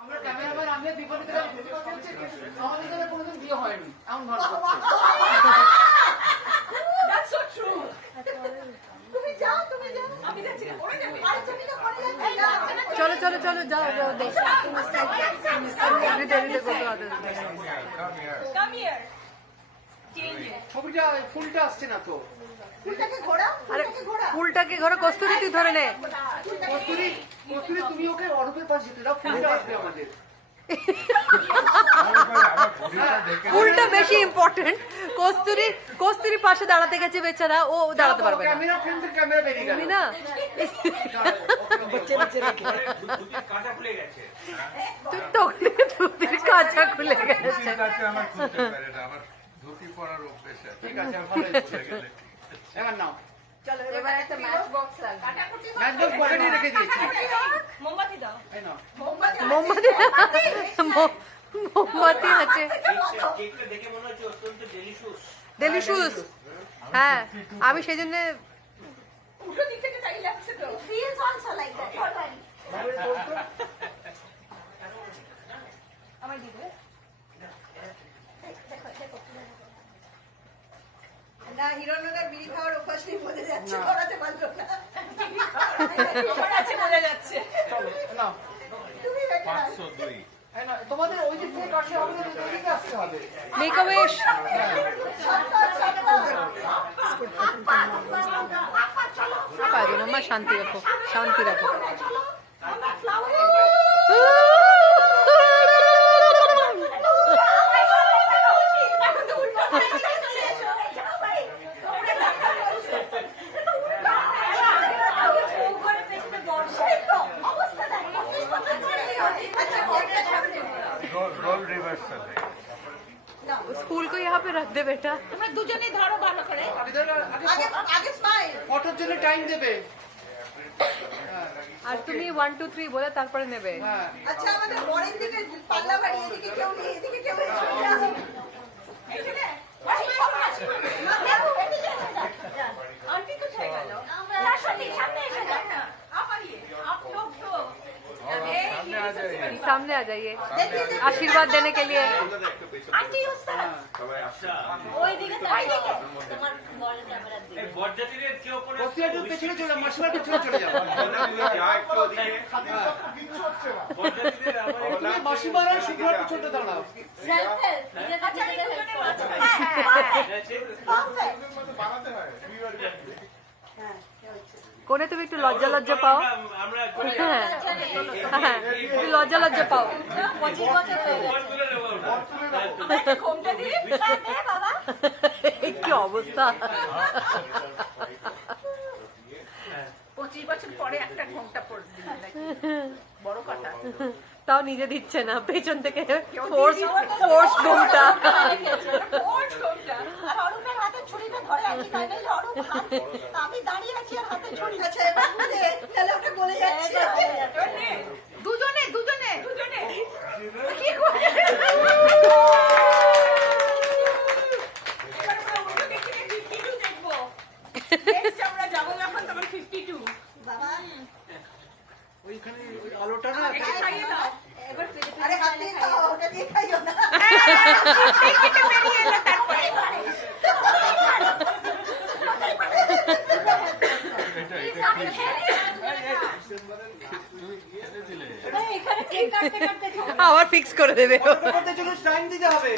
আমরা ক্যামেরাম্যান আমি বিপরীতে আমাদের এখানে কোনোদিন বিয়ে হয়নি এমন ভালো That's so true. তুমি যাও আমি যাচ্ছি না পড়ে যাবে আরে তুমি তো পড়ে যাবে চলো চলো চলো যাও যাও দেখো তুমি দেরিতে কত আদর Come here. Change it. ছবিটা ফুলটা আসছে না তো ফুলটাকে ঘোরা আরে ফুলটাকে ঘরে কস্তুরি তুই ধরে নে কস্তুরি তুমি ওকে অরূপের পাশে যেতে দাও ফুলটা আসবে আমাদের ফুলটা বেশি ইম্পর্টেন্ট কস্তুরি পাশে দাঁড়াতে গেছে বেচারা ও দাঁড়াতে পারবে না ক্যামেরা ফ্রেন্ডের ক্যামেরা বেরিয়ে গেল তুমি না কাঁচা খুলে গেছে তুই তখন ধুতির কাঁচা খুলে গেছে আমার খুলতে পারে না আমার ধুতি পরার অভ্যেস আছে ঠিক আছে ভালো এবার নাও চলো এবার একটা ম্যাচ বক্স লাগবে ম্যাচ বক্স পকেটে রেখে দিয়েছি মোমবাতি দাও এই নাও মোমবাতি আছে কেকটা দেখে মনে হচ্ছে অত্যন্ত ডেলিশিয়াস হ্যাঁ আমি সেই জন্য উল্টো দিক থেকে চাই লাগছে তো feels also like that আমার দিবে না হিরণদার বিড়ি খাওয়ার অভ্যাস নেই বোঝা যাচ্ছে করাতে পারলো না তোমার আছে বোঝা যাচ্ছে চলো নাও তুমি বেটা 502 এই নাও তোমাদের ওই দিক থেকে কাটলে আমাদের এদিকে আসতে হবে মেকআপেশ পারো মাম্মা শান্তি রাখো रोल रिवर्सल है स्कूल को यहाँ पे रख दे बेटा তোমরা দুজনে ধরো ভালো করে আগে স্মাইল ফটোর জন্য টাইম দেবে আর তুমি 1 2 3 বলে তারপরে নেবে হ্যাঁ আচ্ছা আমাদের বরের দিকে পাল্লা বাড়ি এদিকে কেউ নেই এদিকে কেউ নেই চলে আসো এখানে আন্টি কোথায় গেল আমরা সামনে এসে যাও না आप आइए आप लोग तो सामने आ जाइए आशीर्वाद देने के लिए आंटी उस तरफ ওই দিকে তোমার বরের ক্যামেরা দিকে বরযাত্রীদের কেউ কোনো কস্তুরিটার পেছনে চলে যাও মাসিমার পেছনে চলে যাও বরযাত্রীদের আমার তুমি মাসিমার আর শুভ্রার পেছনে দাঁড়াও আচ্ছা আমি দুজনে মাঝে কোনে তুমি একটু লজ্জা পাও আমরা হ্যাঁ হ্যাঁ একটু লজ্জা পাও 25 বছর হয়ে গেছে ঘুমটা দিই বাবা কি অবস্থা 25 বছর পরে একটা ঘুমটা পড়ে দিলাম বড় কথা তাও নিজে দিচ্ছে না পেছন থেকে ফোর্স ঘুমটা ফোর্স ঘুমটা আর অরূপের হাতে ছুরিটা ধরে আছি তাই না অরূপ আমি দাঁড়িয়ে আছি আর হাতে ছুরি আছে তাহলে ওটা গলে যাচ্ছে দুজনে কি করে এবার আমরা উল্টো দেখি 52 দেখবো নেক্সট আমরা যাবো যখন তখন 52 বাবা ওইখানে ওই আলোটা না খাইয়ে দাও আরে হাত দিয়ে খাও ওটা দিয়ে খাইও না বেরিয়ে এলো তারপরে আবার ফিক্স করে দেবে ফটো করতে জন্য টাইম দিতে হবে